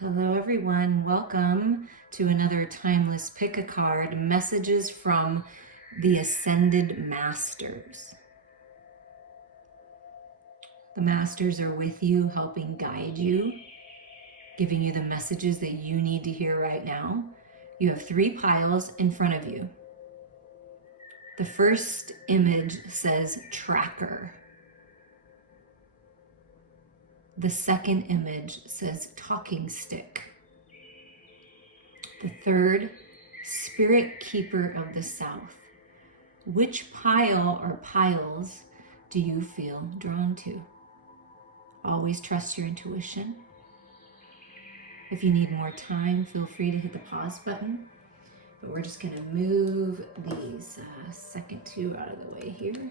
Hello, everyone. Welcome to another Timeless Pick a Card Messages from the Ascended Masters. The Masters are with you, helping guide you, giving you the messages that you need to hear right now. You have 3 piles in front of you. The first image says tracker. The second image says talking stick. The third, Spirit Keeper of the South. Which pile or piles do you feel drawn to? Always trust your intuition. If you need more time, feel free to hit the pause button. But we're just going to move these second 2 out of the way here.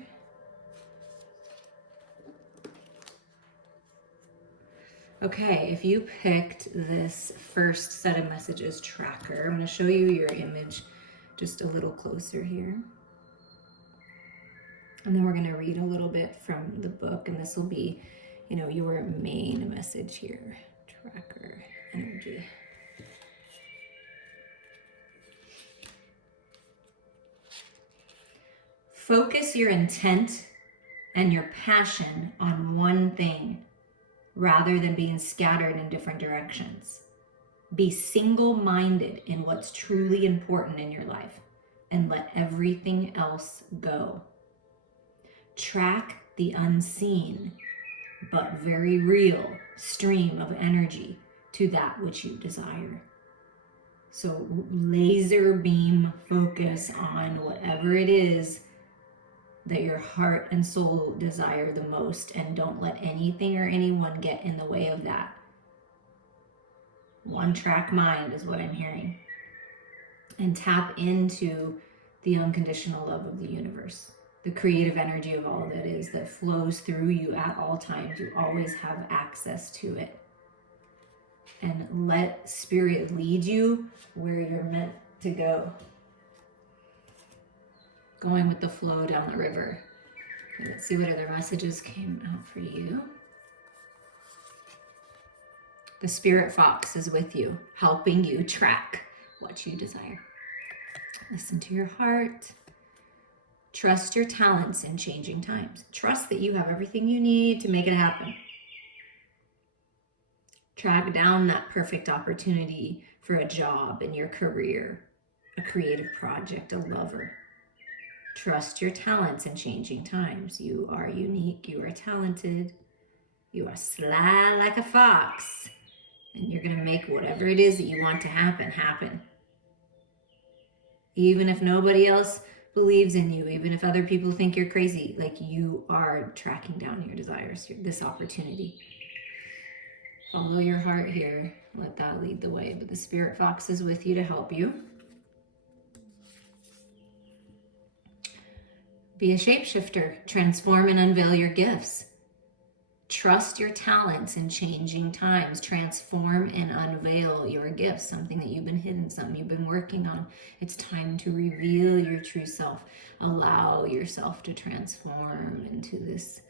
Okay, if you picked this first set of messages tracker, I'm going to show you your image just a little closer here. And then we're going to read a little bit from the book, and this will be, your main message here. Tracker energy. Focus your intent and your passion on one thing rather than being scattered in different directions. Be single-minded in what's truly important in your life and let everything else go. Track the unseen but very real stream of energy to that which you desire. So laser beam focus on whatever it is that your heart and soul desire the most, and don't let anything or anyone get in the way of that. One track mind is what I'm hearing. And tap into the unconditional love of the universe, the creative energy of all that is, that flows through you at all times. You always have access to it. And let spirit lead you where you're meant to go. Going with the flow down the river. Let's see what other messages came out for you. The spirit fox is with you, helping you track what you desire. Listen to your heart. Trust your talents in changing times. Trust that you have everything you need to make it happen. Track down that perfect opportunity for a job in your career, a creative project, a lover. Trust your talents in changing times. You are unique. You are talented. You are sly like a fox. And you're going to make whatever it is that you want to happen, happen. Even if nobody else believes in you, even if other people think you're crazy, like, you are tracking down your desires, this opportunity. Follow your heart here. Let that lead the way. But the spirit fox is with you to help you. Be a shapeshifter. Transform and unveil your gifts. Trust your talents in changing times. Transform and unveil your gifts. Something that you've been hidden, something you've been working on. It's time to reveal your true self. Allow yourself to transform into this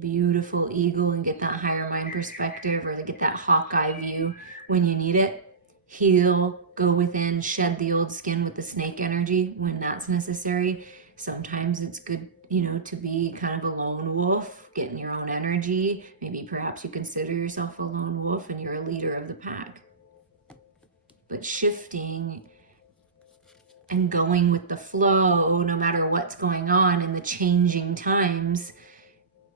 beautiful eagle and get that higher mind perspective, or to get that Hawkeye view when you need it. Heal, go within, shed the old skin with the snake energy when that's necessary. Sometimes it's good, to be kind of a lone wolf, getting your own energy. Maybe perhaps you consider yourself a lone wolf and you're a leader of the pack. But shifting and going with the flow, no matter what's going on in the changing times,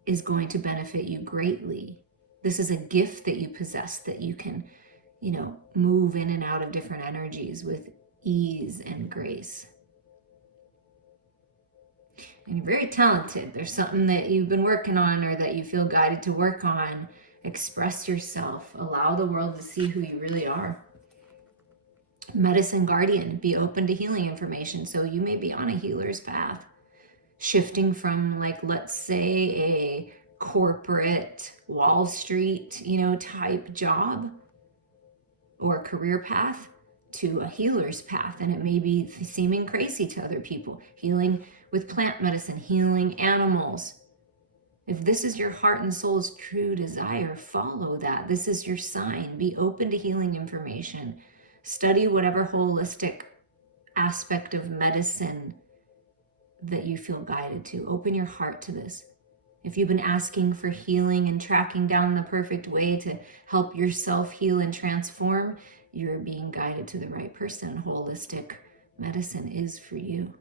is going to benefit you greatly. This is a gift that you possess, that you can, move in and out of different energies with ease and grace. And you're very talented. There's something that you've been working on or that you feel guided to work on. Express yourself. Allow the world to see who you really are. Medicine guardian. Be open to healing information. So you may be on a healer's path. Shifting from, let's say, a corporate Wall Street, type job or career path to a healer's path. And it may be seeming crazy to other people. Healing with plant medicine, healing animals, If this is your heart and soul's true desire, follow that. This is your sign. Be open to healing information. Study whatever holistic aspect of medicine that you feel guided to. Open your heart to this. If you've been asking for healing and tracking down the perfect way to help yourself heal and transform, you're being guided to the right person. Holistic medicine is for you.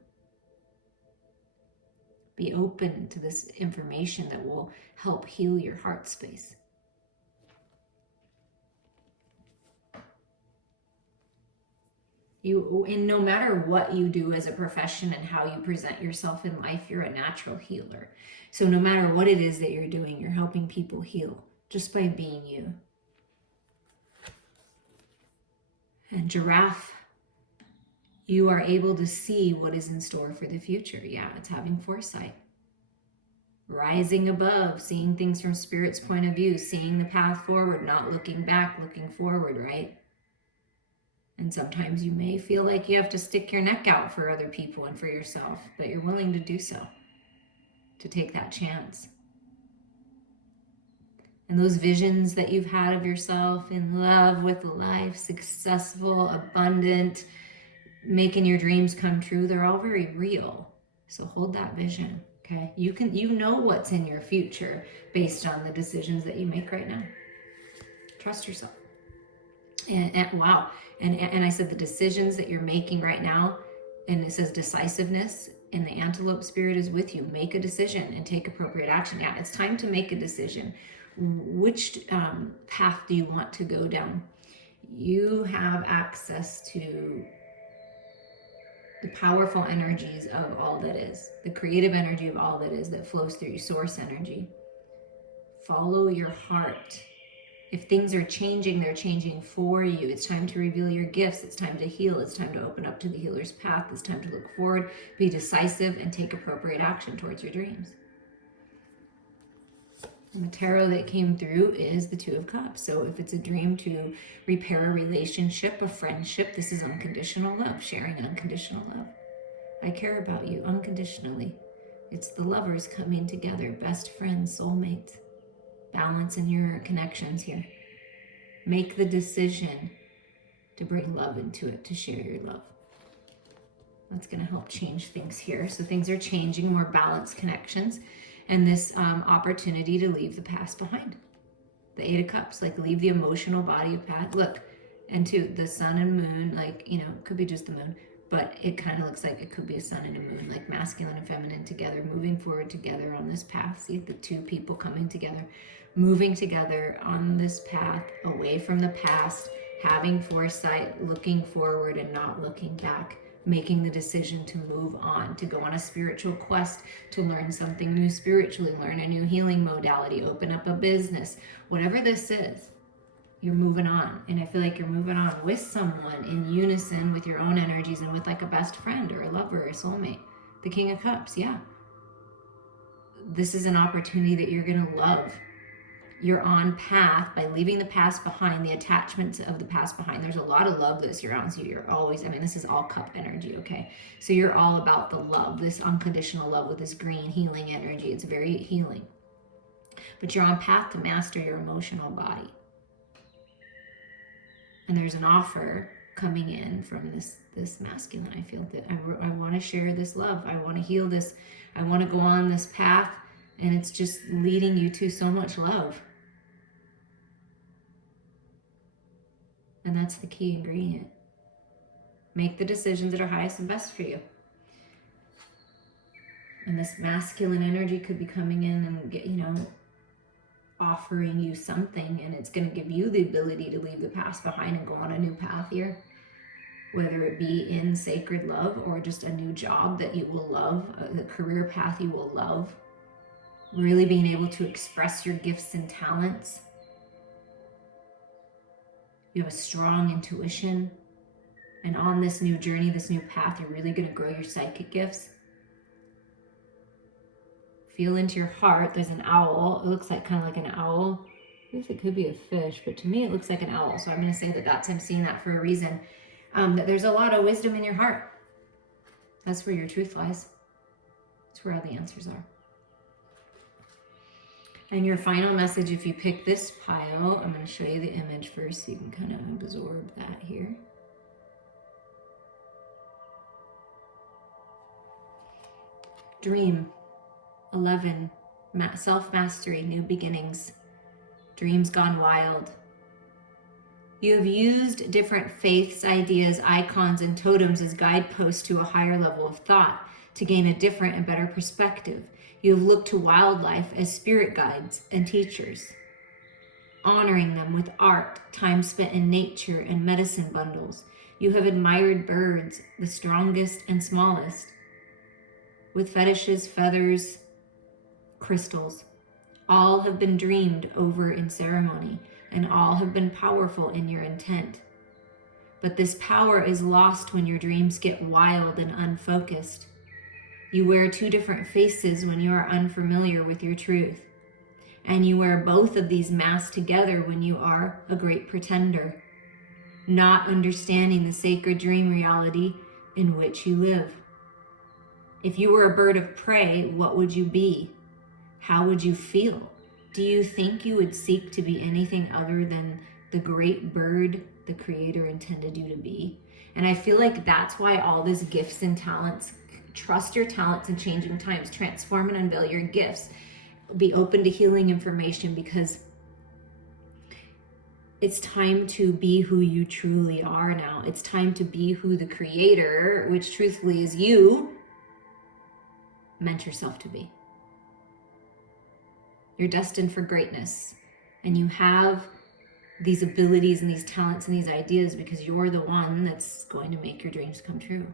Be open to this information that will help heal your heart space. And no matter what you do as a profession and how you present yourself in life, you're a natural healer. So no matter what it is that you're doing, you're helping people heal just by being you. And Giraffe, you are able to see what is in store for the future. Yeah, it's having foresight. Rising above, seeing things from Spirit's point of view, seeing the path forward, not looking back, looking forward, right? And sometimes you may feel like you have to stick your neck out for other people and for yourself, but you're willing to do so, to take that chance. And those visions that you've had of yourself in love with life, successful, abundant, making your dreams come true, they're all very real. So hold that vision, okay? You know what's in your future based on the decisions that you make right now. Trust yourself. And wow. And I said the decisions that you're making right now, and it says decisiveness, and the antelope spirit is with you. Make a decision and take appropriate action. Yeah, it's time to make a decision. Which path do you want to go down? You have access to the powerful energies of all that is, the creative energy of all that is that flows through you, source energy. Follow your heart. If things are changing, they're changing for you. It's time to reveal your gifts. It's time to heal. It's time to open up to the healer's path. It's time to look forward, be decisive, and take appropriate action towards your dreams. And the tarot that came through is the Two of Cups. So if it's a dream to repair a relationship, a friendship, this is unconditional love, sharing unconditional love. I care about you unconditionally. It's the lovers coming together, best friends, soulmates. Balance in your connections here. Make the decision to bring love into it, to share your love. That's going to help change things here. So things are changing, more balanced connections, and this opportunity to leave the past behind. The Eight of Cups, like leave the emotional body of past. Look, and two, the sun and moon, like, you know, it could be just the moon, but it kind of looks like it could be a sun and a moon, like masculine and feminine together, moving forward together on this path. See the two people coming together, moving together on this path, away from the past, having foresight, looking forward and not looking back, making the decision to move on, to go on a spiritual quest, to learn something new spiritually, learn a new healing modality, open up a business, whatever this is. You're moving on. And I feel like you're moving on with someone in unison with your own energies and with like a best friend or a lover or a soulmate. The King of Cups, yeah. This is an opportunity that you're going to love. You're on path by leaving the past behind, the attachments of the past behind. There's a lot of love that surrounds you. You're always, I mean, this is all cup energy, okay? So you're all about the love, this unconditional love with this green healing energy. It's very healing. But you're on path to master your emotional body. And there's an offer coming in from this masculine. I feel that I want to share this love. I want to heal this. I want to go on this path. And it's just leading you to so much love. And that's the key ingredient. Make the decisions that are highest and best for you. And this masculine energy could be coming in and get, you know, offering you something, and it's going to give you the ability to leave the past behind and go on a new path here, whether it be in sacred love or just a new job that you will love, the career path you will love, really being able to express your gifts and talents. You have a strong intuition, and on this new journey, this new path, you're really going to grow your psychic gifts. Feel into your heart. There's an owl. It looks like kind of like an owl. I guess it could be a fish, but to me it looks like an owl. So I'm going to say that I'm seeing that for a reason. That there's a lot of wisdom in your heart. That's where your truth lies. That's where all the answers are. And your final message, if you pick this pile, I'm going to show you the image first so you can kind of absorb that here. Dream 11, self-mastery, new beginnings, dreams gone wild. You have used different faiths, ideas, icons, and totems as guideposts to a higher level of thought to gain a different and better perspective. You have looked to wildlife as spirit guides and teachers, honoring them with art, time spent in nature, and medicine bundles. You have admired birds, the strongest and smallest, with fetishes, feathers, crystals. All have been dreamed over in ceremony, and all have been powerful in your intent. But this power is lost when your dreams get wild and unfocused. You wear two different faces when you are unfamiliar with your truth. And you wear both of these masks together when you are a great pretender, not understanding the sacred dream reality in which you live. If you were a bird of prey, what would you be? How would you feel? Do you think you would seek to be anything other than the great bird the Creator intended you to be? And I feel like that's why all these gifts and talents, trust your talents in changing times, transform and unveil your gifts, be open to healing information, because it's time to be who you truly are now. It's time to be who the Creator, which truthfully is you, meant yourself to be. You're destined for greatness, and you have these abilities and these talents and these ideas because you're the one that's going to make your dreams come true.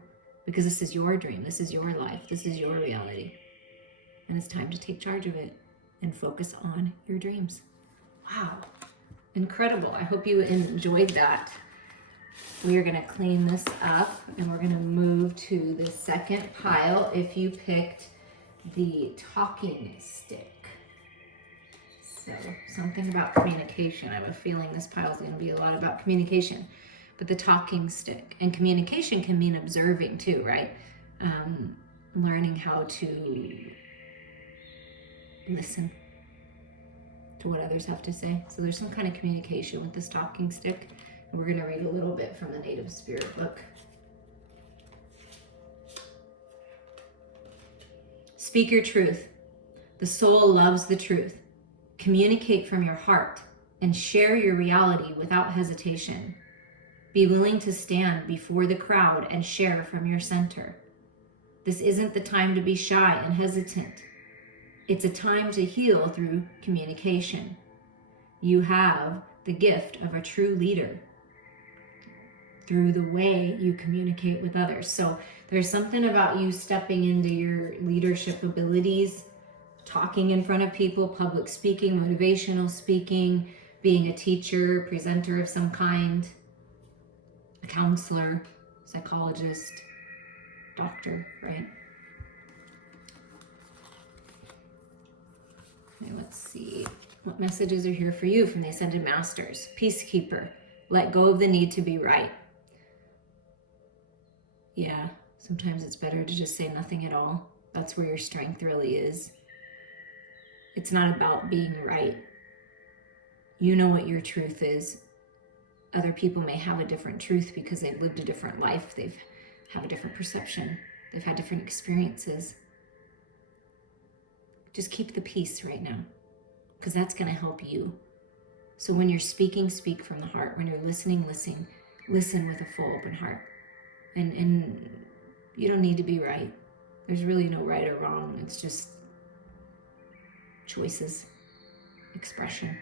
Because this is your dream, this is your life, this is your reality. And it's time to take charge of it and focus on your dreams. Wow, incredible. I hope you enjoyed that. We are gonna clean this up and we're gonna move to the second pile if you picked the talking stick. So something about communication. I have a feeling this pile is gonna be a lot about communication. But the talking stick, and communication can mean observing too, right? Learning how to listen to what others have to say. So there's some kind of communication with this talking stick. And we're gonna read a little bit from the Native Spirit book. Speak your truth. The soul loves the truth. Communicate from your heart and share your reality without hesitation. Be willing to stand before the crowd and share from your center. This isn't the time to be shy and hesitant. It's a time to heal through communication. You have the gift of a true leader through the way you communicate with others. So there's something about you stepping into your leadership abilities, talking in front of people, public speaking, motivational speaking, being a teacher, presenter of some kind, a counselor, psychologist, doctor, right? Okay, let's see. What messages are here for you from the Ascended Masters? Peacekeeper, let go of the need to be right. Yeah, sometimes it's better to just say nothing at all. That's where your strength really is. It's not about being right. You know what your truth is. Other people may have a different truth because they've lived a different life. They've have a different perception. They've had different experiences. Just keep the peace right now, because that's going to help you. So when you're speaking, speak from the heart. When you're listening, listen with a full open heart. And you don't need to be right. There's really no right or wrong. It's just choices, expression.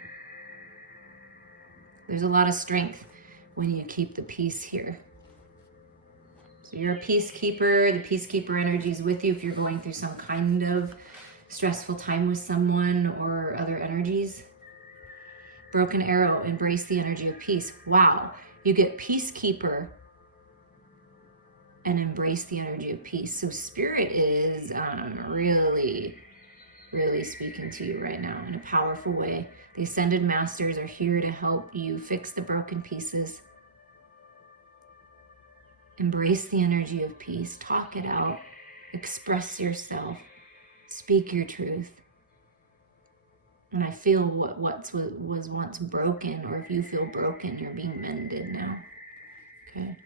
There's a lot of strength when you keep the peace here. So you're a peacekeeper. The peacekeeper energy is with you if you're going through some kind of stressful time with someone or other energies. Broken arrow, embrace the energy of peace. Wow, you get peacekeeper and embrace the energy of peace. So spirit is really speaking to you right now in a powerful way. The Ascended Masters are here to help you fix the broken pieces. Embrace the energy of peace. Talk it out. Express yourself. Speak your truth. And I feel what was once broken, or if you feel broken, you're being mended now. Okay.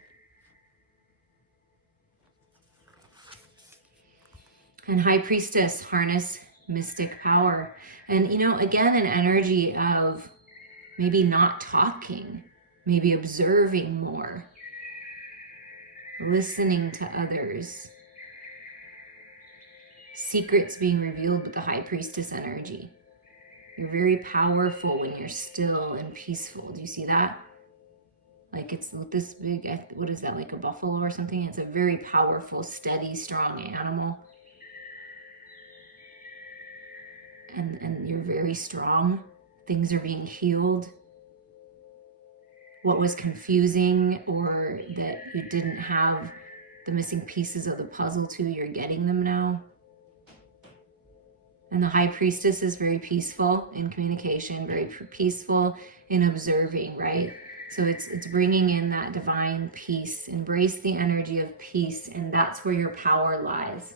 And High Priestess, harness mystic power. And, again, an energy of maybe not talking, maybe observing more, listening to others. Secrets being revealed with the High Priestess energy. You're very powerful when you're still and peaceful. Do you see that? Like it's this big, what is that, like a buffalo or something? It's a very powerful, steady, strong animal. And you're very strong. Things are being healed. What was confusing or that you didn't have the missing pieces of the puzzle to, you're getting them now. And the High Priestess is very peaceful in communication, very peaceful in observing, right? So it's bringing in that divine peace. Embrace the energy of peace, and that's where your power lies.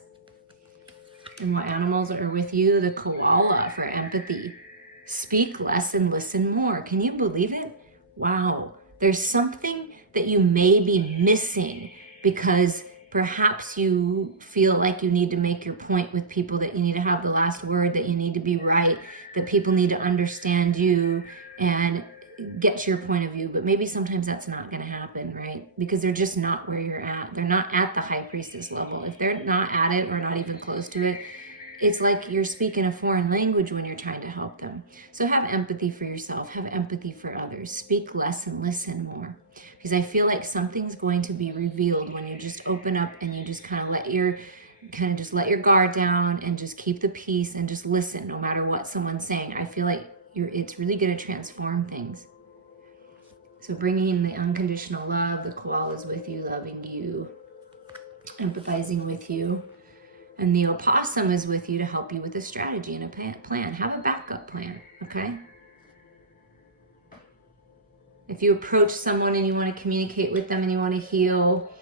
And what animals are with you? The koala for empathy. Speak less and listen more. Can you believe it? Wow. There's something that you may be missing because perhaps you feel like you need to make your point with people, that you need to have the last word, that you need to be right, that people need to understand you and get to your point of view. But maybe sometimes that's not going to happen, right? Because they're just not where you're at. They're not at the High Priestess level. If they're not at it or not even close to it, it's like you're speaking a foreign language when you're trying to help them. So have empathy for yourself, have empathy for others, speak less and listen more. Because I feel like something's going to be revealed when you just open up and you just kind of let your guard down and just keep the peace and just listen no matter what someone's saying. I feel like it's really going to transform things. So bringing the unconditional love, the koala's with you, loving you, empathizing with you. And the opossum is with you to help you with a strategy and a plan. Have a backup plan, okay? If you approach someone and you want to communicate with them and you want to heal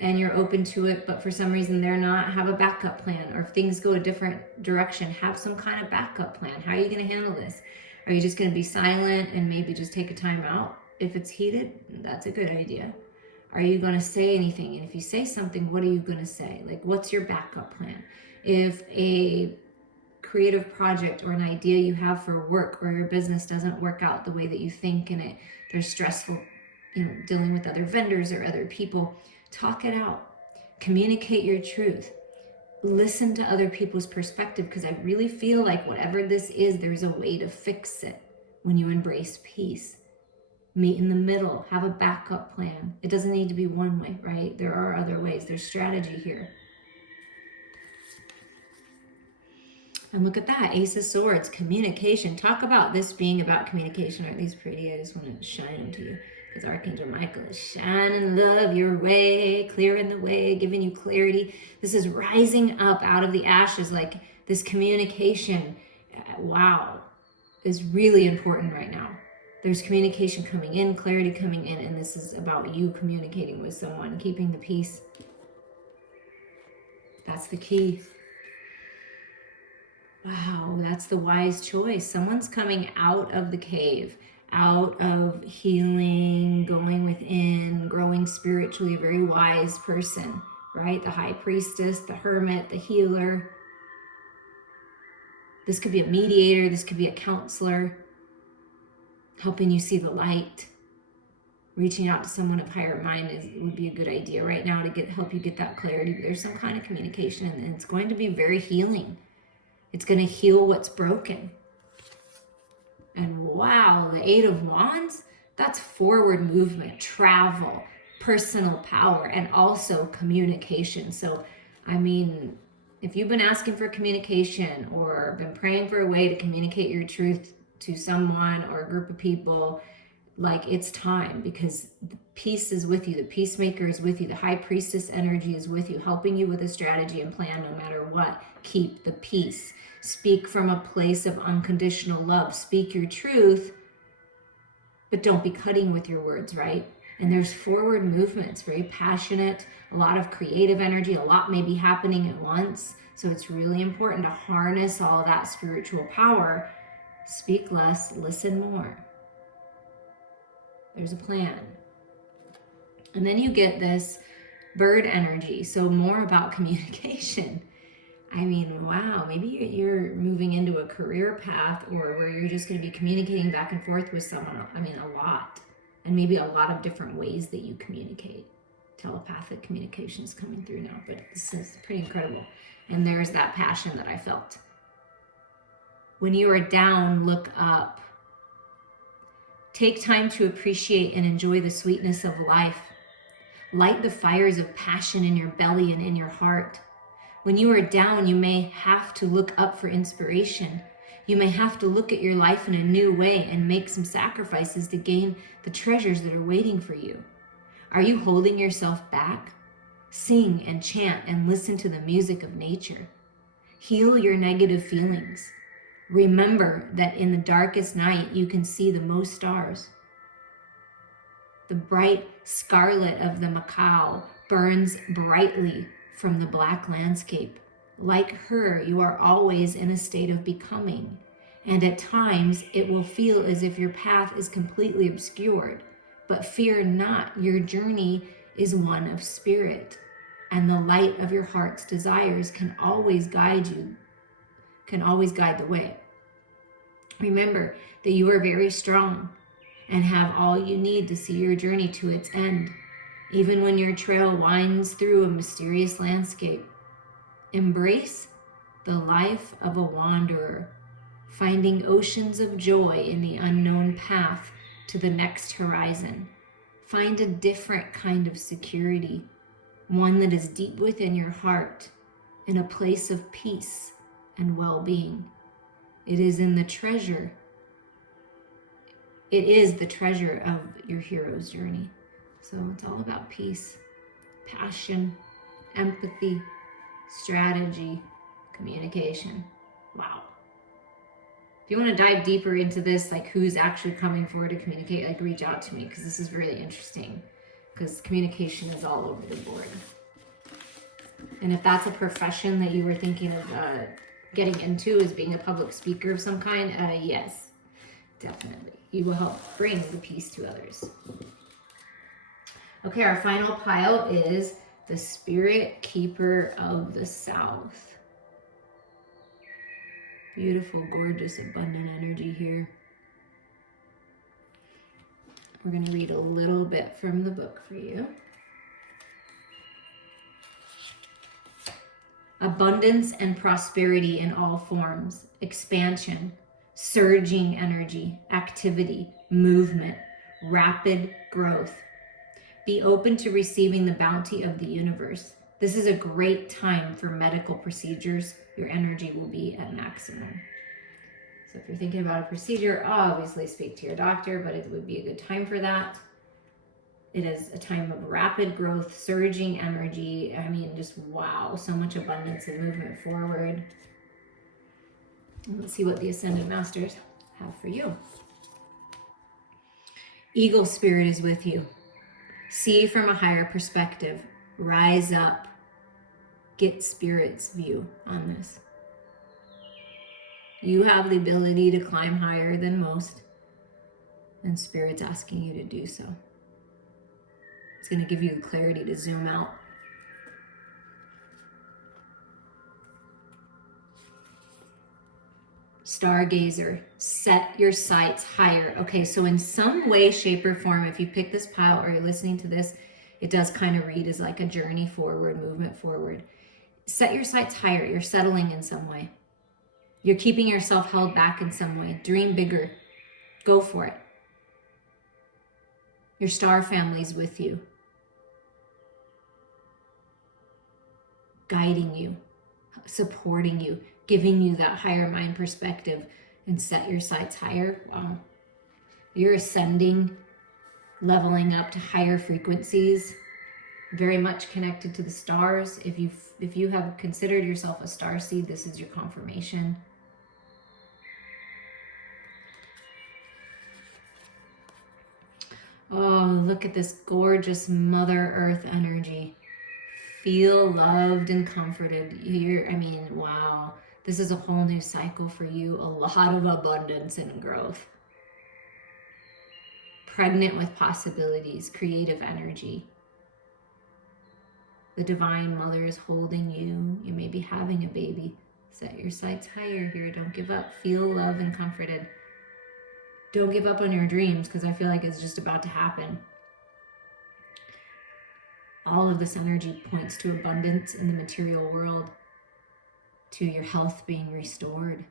and you're open to it, but for some reason they're not, have a backup plan. Or if things go a different direction, have some kind of backup plan. How are you going to handle this? Are you just going to be silent and maybe just take a time out? If it's heated, that's a good idea. Are you going to say anything? And if you say something, what are you going to say? Like, what's your backup plan? If a creative project or an idea you have for work or your business doesn't work out the way that you think, and there's stressful, dealing with other vendors or other people, talk it out. Communicate your truth. Listen to other people's perspective, because I really feel like whatever this is, there's a way to fix it when you embrace peace. Meet in the middle, have a backup plan. It doesn't need to be one way, right? There are other ways. There's strategy here. And look at that, Ace of Swords, communication. Talk about this being about communication. Aren't these pretty? I just want to shine them to you, because Archangel Michael is shining love your way, clearing the way, giving you clarity. This is rising up out of the ashes, like this communication, wow, is really important right now. There's communication coming in, clarity coming in, and this is about you communicating with someone, keeping the peace. That's the key. Wow, that's the wise choice. Someone's coming out of the cave, out of healing, going within, growing spiritually, a very wise person, right? The High Priestess, the Hermit, the healer. This could be a mediator, this could be a counselor, helping you see the light. Reaching out to someone of higher mind would be a good idea right now to help you get that clarity. But there's some kind of communication, and it's going to be very healing. It's going to heal what's broken. And wow, the Eight of Wands, that's forward movement, travel, personal power, and also communication. So, I mean, if you've been asking for communication or been praying for a way to communicate your truth to someone or a group of people, like, it's time, because the peace is with you. The peacemaker is with you. The High Priestess energy is with you, helping you with a strategy and plan no matter what. Keep the peace. Speak from a place of unconditional love. Speak your truth, but don't be cutting with your words, right? And there's forward movements, very passionate, a lot of creative energy, a lot may be happening at once. So it's really important to harness all that spiritual power Speak less, listen more. There's a plan. And then you get this bird energy, so more about communication. I mean, wow, maybe you're moving into a career path or where you're just going to be communicating back and forth with someone. I mean, a lot. And maybe a lot of different ways that you communicate. Telepathic communication is coming through now, but this is pretty incredible. And there's that passion that I felt. When you are down, look up. Take time to appreciate and enjoy the sweetness of life. Light the fires of passion in your belly and in your heart. When you are down, you may have to look up for inspiration. You may have to look at your life in a new way and make some sacrifices to gain the treasures that are waiting for you. Are you holding yourself back? Sing and chant and listen to the music of nature. Heal your negative feelings. Remember that in the darkest night, you can see the most stars. The bright scarlet of the macaw burns brightly from the black landscape. Like her, you are always in a state of becoming, and at times it will feel as if your path is completely obscured. But fear not, your journey is one of spirit, and the light of your heart's desires can always guide the way. Remember that you are very strong and have all you need to see your journey to its end, even when your trail winds through a mysterious landscape. Embrace the life of a wanderer, finding oceans of joy in the unknown path to the next horizon. Find a different kind of security, one that is deep within your heart, in a place of peace and well-being. It is the treasure of your hero's journey. So it's all about peace, passion, empathy, strategy, communication. Wow. If you want to dive deeper into this, like who's actually coming forward to communicate, like reach out to me, because this is really interesting, because communication is all over the board. And if that's a profession that you were thinking of getting into, as being a public speaker of some kind, yes, definitely. You will help bring the peace to others. Okay, our final pile is the Spirit Keeper of the South. Beautiful, gorgeous, abundant energy here. We're going to read a little bit from the book for you. Abundance and prosperity in all forms, expansion, surging energy, activity, movement, rapid growth. Be open to receiving the bounty of the universe. This is a great time for medical procedures. Your energy will be at maximum. So if you're thinking about a procedure, obviously speak to your doctor, but it would be a good time for that. It is a time of rapid growth, surging energy. I mean, just wow, so much abundance and movement forward. And let's see what the Ascended Masters have for you. Eagle Spirit is with you. See from a higher perspective. Rise up. Get Spirit's view on this. You have the ability to climb higher than most, and Spirit's asking you to do so. It's going to give you the clarity to zoom out. Stargazer, set your sights higher. Okay, so in some way, shape, or form, if you pick this pile or you're listening to this, it does kind of read as like a journey forward, movement forward. Set your sights higher. You're settling in some way. You're keeping yourself held back in some way. Dream bigger. Go for it. Your star family's with you, guiding you, supporting you, giving you that higher mind perspective. And set your sights higher. Wow. You're ascending, leveling up to higher frequencies, very much connected to the stars. If you have considered yourself a star seed, this is your confirmation. Oh, look at this gorgeous Mother Earth energy. Feel loved and comforted. Wow. This is a whole new cycle for you, a lot of abundance and growth. Pregnant with possibilities, creative energy. The Divine Mother is holding you. You may be having a baby. Set your sights higher here. Don't give up. Feel loved and comforted. Don't give up on your dreams, because I feel like it's just about to happen. All of this energy points to abundance in the material world, to your health being restored,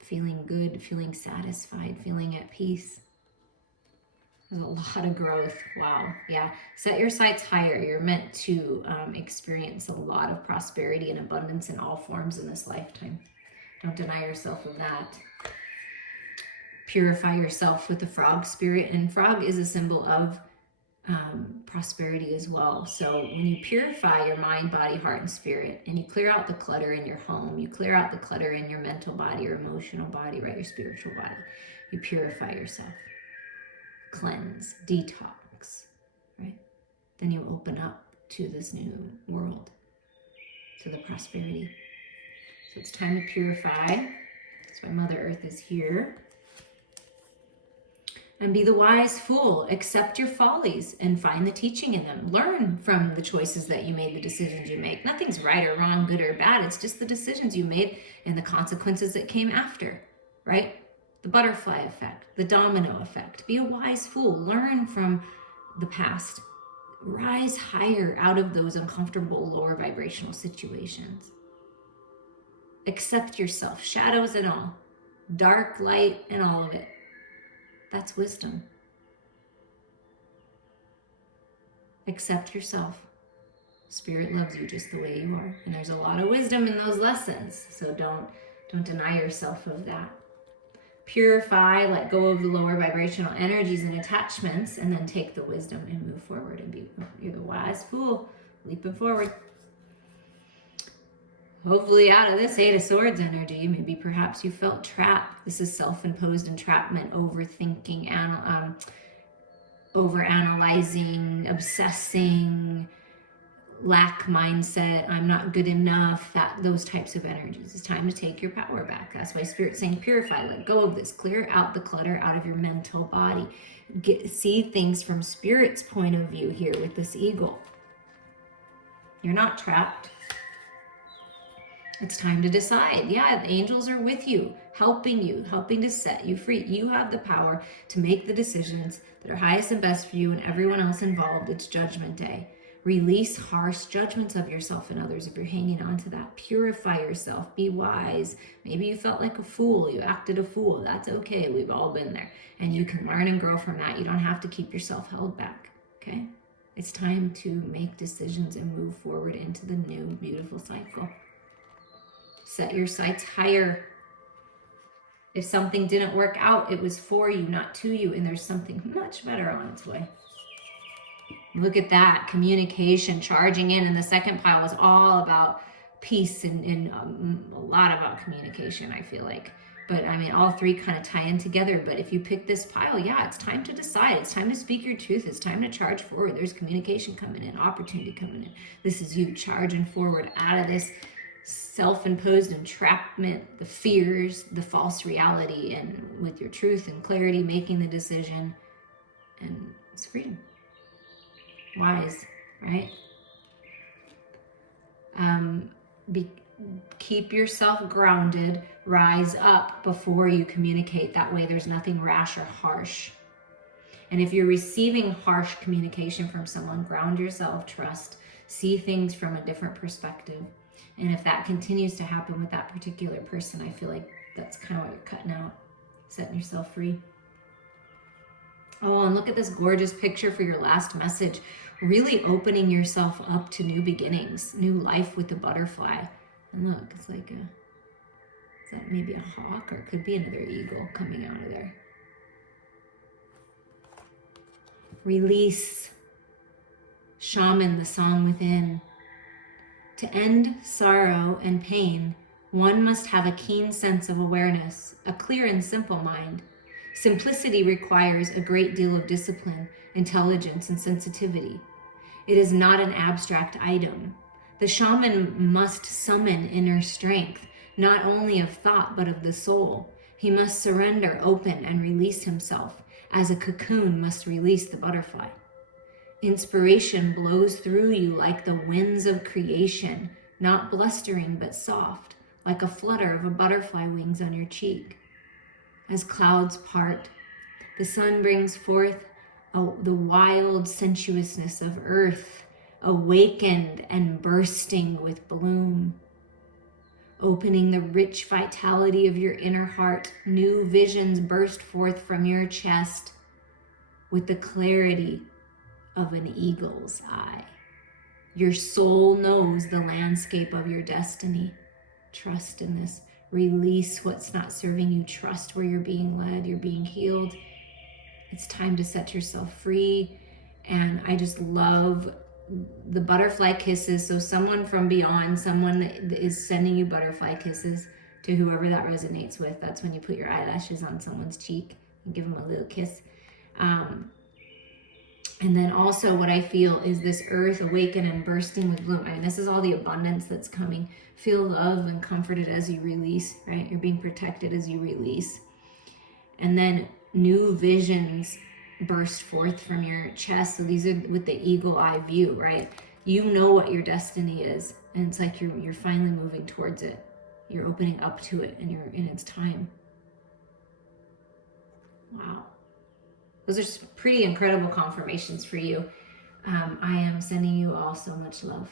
feeling good, feeling satisfied, feeling at peace. There's a lot of growth. Wow. Yeah. Set your sights higher. You're meant to experience a lot of prosperity and abundance in all forms in this lifetime. Don't deny yourself of that. Purify yourself with the frog spirit. And frog is a symbol of prosperity as well. So when you purify your mind, body, heart, and spirit, and you clear out the clutter in your home, you clear out the clutter in your mental body, your emotional body, right, your spiritual body, you purify yourself. Cleanse, detox, right? Then you open up to this new world, to the prosperity. So it's time to purify. That's why Mother Earth is here. And be the wise fool. Accept your follies and find the teaching in them. Learn from the choices that you made, the decisions you make. Nothing's right or wrong, good or bad. It's just the decisions you made and the consequences that came after, right? The butterfly effect, the domino effect. Be a wise fool. Learn from the past. Rise higher out of those uncomfortable, lower vibrational situations. Accept yourself, shadows and all, dark, light, and all of it. That's wisdom. Accept yourself. Spirit loves you just the way you are. And there's a lot of wisdom in those lessons. So don't deny yourself of that. Purify, let go of the lower vibrational energies and attachments, and then take the wisdom and move forward and you're the wise fool, leaping forward. Hopefully out of this Eight of Swords energy, maybe perhaps you felt trapped. This is self-imposed entrapment, overthinking, overanalyzing, obsessing, lack mindset, I'm not good enough, those types of energies. It's time to take your power back. That's why Spirit's saying purify, let go of this, clear out the clutter out of your mental body. See things from Spirit's point of view here with this eagle. You're not trapped. It's time to decide. Yeah, the angels are with you, helping to set you free. You have the power to make the decisions that are highest and best for you and everyone else involved. It's Judgment Day. Release harsh judgments of yourself and others if you're hanging on to that. Purify yourself. Be wise. Maybe you felt like a fool. You acted a fool. That's okay. We've all been there. And you can learn and grow from that. You don't have to keep yourself held back. Okay? It's time to make decisions and move forward into the new, beautiful cycle. Set your sights higher. If something didn't work out, it was for you, not to you, and there's something much better on its way. Look at that, communication, charging in, and the second pile was all about peace and a lot about communication, I feel like. But I mean, all three kind of tie in together. But if you pick this pile, yeah, it's time to decide. It's time to speak your truth. It's time to charge forward. There's communication coming in, opportunity coming in. This is you charging forward out of this self-imposed entrapment, the fears, the false reality, and with your truth and clarity, making the decision, and it's freedom. Wise, right? Keep yourself grounded, rise up before you communicate. That way there's nothing rash or harsh. And if you're receiving harsh communication from someone, ground yourself, trust, see things from a different perspective. And if that continues to happen with that particular person, I feel like that's kind of what you're cutting out, setting yourself free. Oh, and look at this gorgeous picture for your last message. Really opening yourself up to new beginnings, new life with the butterfly. And look, it's like is that maybe a hawk, or it could be another eagle coming out of there. Release. Shaman, the song within. To end sorrow and pain, one must have a keen sense of awareness, a clear and simple mind. Simplicity requires a great deal of discipline, intelligence, and sensitivity. It is not an abstract item. The shaman must summon inner strength, not only of thought, but of the soul. He must surrender, open, and release himself, as a cocoon must release the butterfly. Inspiration blows through you like the winds of creation, not blustering but soft, like a flutter of a butterfly wings on your cheek. As clouds part, the sun brings forth the wild sensuousness of earth, awakened and bursting with bloom. Opening the rich vitality of your inner heart, new visions burst forth from your chest with the clarity of an eagle's eye. Your soul knows the landscape of your destiny. Trust in this. Release what's not serving you. Trust where you're being led, you're being healed. It's time to set yourself free. And I just love the butterfly kisses. So someone from beyond, someone that is sending you butterfly kisses, to whoever that resonates with. That's when you put your eyelashes on someone's cheek and give them a little kiss. And then also what I feel is this earth awaken and bursting with bloom. I mean, this is all the abundance that's coming. Feel love and comforted as you release, right? You're being protected as you release. And then new visions burst forth from your chest. So these are with the eagle eye view, right? You know what your destiny is. And it's like you're finally moving towards it. You're opening up to it, and it's time. Wow. Those are pretty incredible confirmations for you. I am sending you all so much love.